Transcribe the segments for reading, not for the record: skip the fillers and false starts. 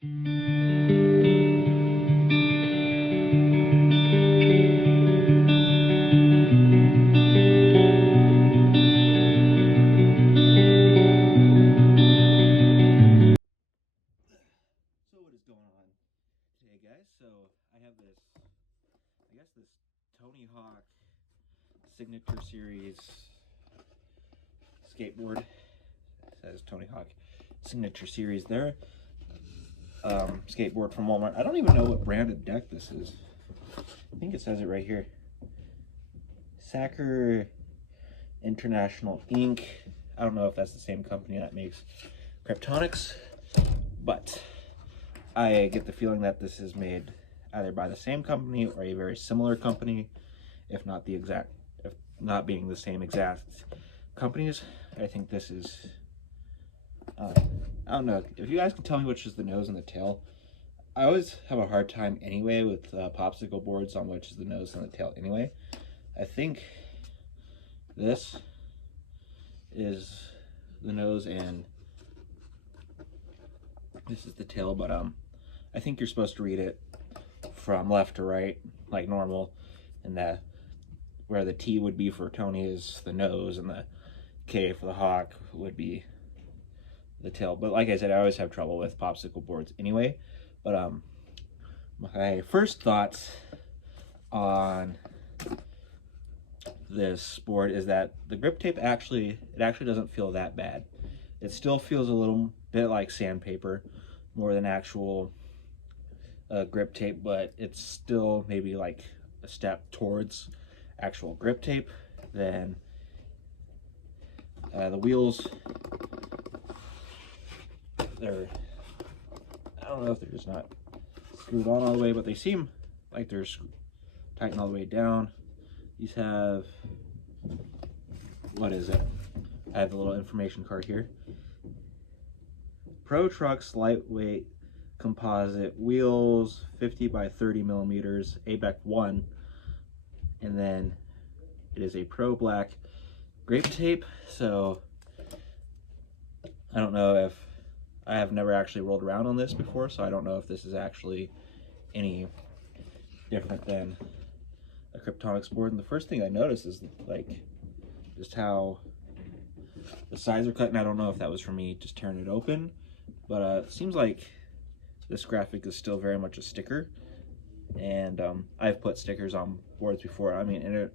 So what is going on today, guys? So I have this, I guess this Tony Hawk Signature Series skateboard. It says Tony Hawk Signature Series there. Skateboard from Walmart. I don't even know what branded deck this is. I think it says it right here. Sacker International Inc. I don't know if that's the same company that makes Kryptonics, but I get the feeling that this is made either by the same company or a very similar company, if not being the same exact companies. I think this is, I don't know, if you guys can tell me which is the nose and the tail. I always have a hard time anyway with popsicle boards on which is the nose and the tail anyway. I think this is the nose and this is the tail, but I think you're supposed to read it from left to right like normal, and that where the T would be for Tony is the nose and the K for the Hawk would be the tail. But like I said, I always have trouble with popsicle boards anyway. But my first thoughts on this board is that the grip tape actually doesn't feel that bad. It still feels a little bit like sandpaper more than actual grip tape, but it's still maybe like a step towards actual grip tape. Then the wheels, I don't know if they're just not screwed on all the way, but they seem like they're tightened all the way down. These have, what is it? I have the little information card here. Pro Trucks lightweight composite wheels, 50 by 30 millimeters, ABEC 1, and then it is a Pro Black grape tape. So I don't know if, I have never actually rolled around on this before, so I don't know if this is actually any different than a Kryptonics board. And the first thing I noticed is like just how the sides are cut, and I don't know if that was from me just tearing it open, but it seems like this graphic is still very much a sticker. And I've put stickers on boards before. I mean,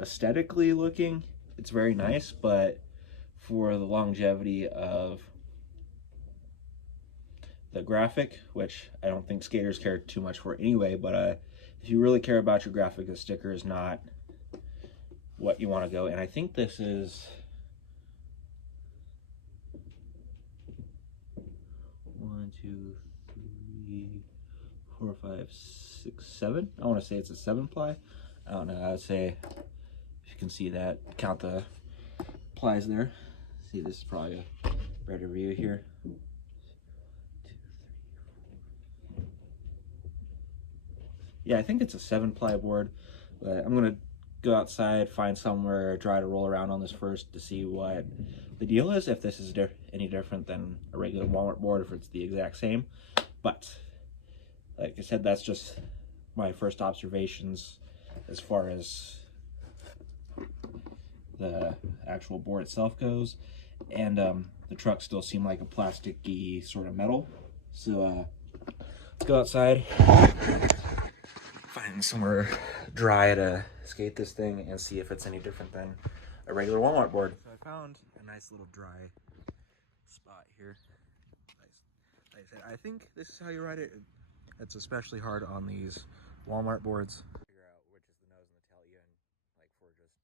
aesthetically looking, it's very nice, but for the longevity of the graphic, which I don't think skaters care too much for anyway, but if you really care about your graphic, a sticker is not what you want to go. And I think this is 1, 2, 3, 4, 5, 6, 7. I want to say it's a 7-ply. I don't know. I would say, if you can see that, count the plies there. See, this is probably a better view here. 2, 3, 4. Yeah, I think it's a 7-ply board, but I'm gonna go outside, find somewhere, try to roll around on this first to see what the deal is, if this is any different than a regular Walmart board, if it's the exact same. But like I said, that's just my first observations as far as the actual board itself goes. And the trucks still seem like a plasticky sort of metal. So let's go outside, find somewhere dry to skate this thing and see if it's any different than a regular Walmart board. So I found a nice little dry spot here. Like I said, I think this is how you ride it. It's especially hard on these Walmart boards. Figure out which is the nose and the tail, even like for just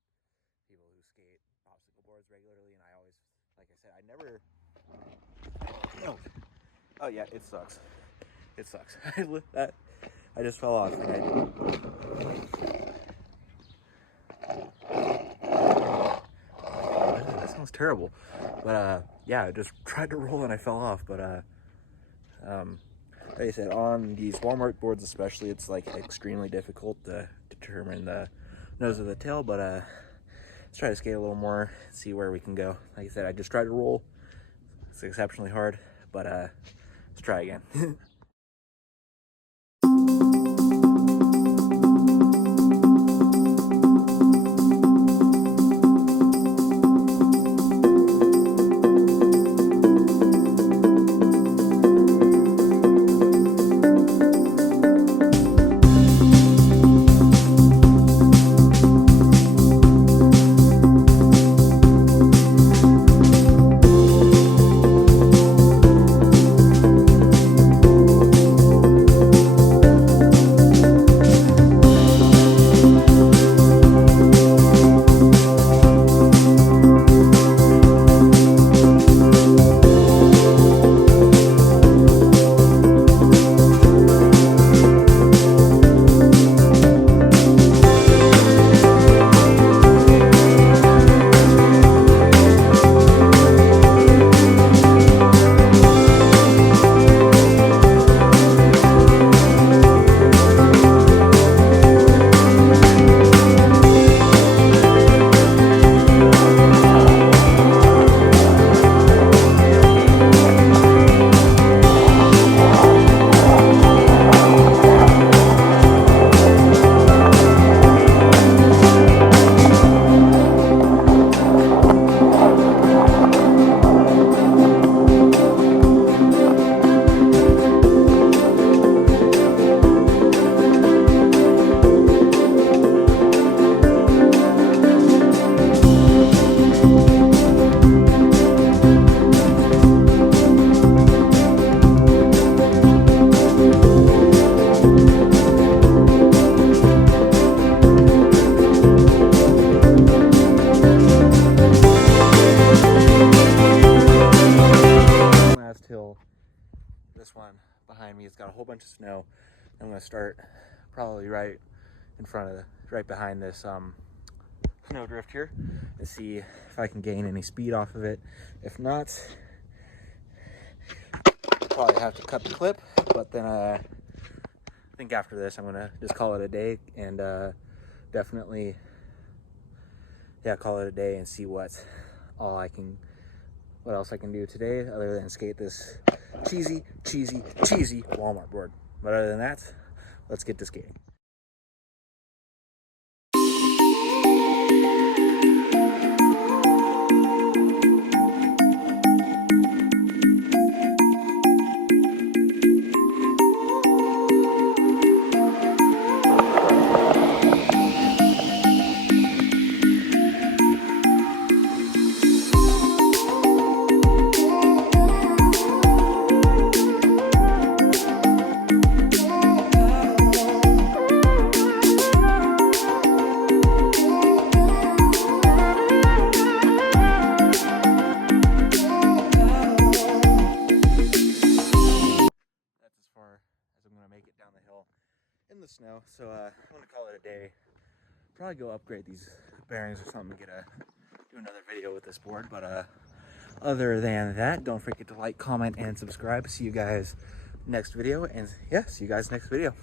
people who skate popsicle boards regularly. And I always, like I said, I never. No. Oh yeah, it sucks. It sucks. I just fell off. That sounds terrible. But yeah, I just tried to roll and I fell off. But like I said, on these Walmart boards especially, it's like extremely difficult to determine the nose of the tail. But let's try to skate a little more, see where we can go. Like I said, I just tried to roll. It's exceptionally hard, but let's try again. behind me. It's got a whole bunch of snow. I'm gonna start probably right behind this snowdrift here and see if I can gain any speed off of it. If not, probably have to cut the clip, but then I think after this I'm gonna just call it a day and definitely call it a day and see what else I can do today other than skate this cheesy Walmart board. But other than that, let's get to skating. In the snow, so I'm gonna call it a day. Probably go upgrade these bearings or something, do another video with this board. But other than that, don't forget to like, comment, and subscribe. See you guys next video, and yeah, see you guys next video.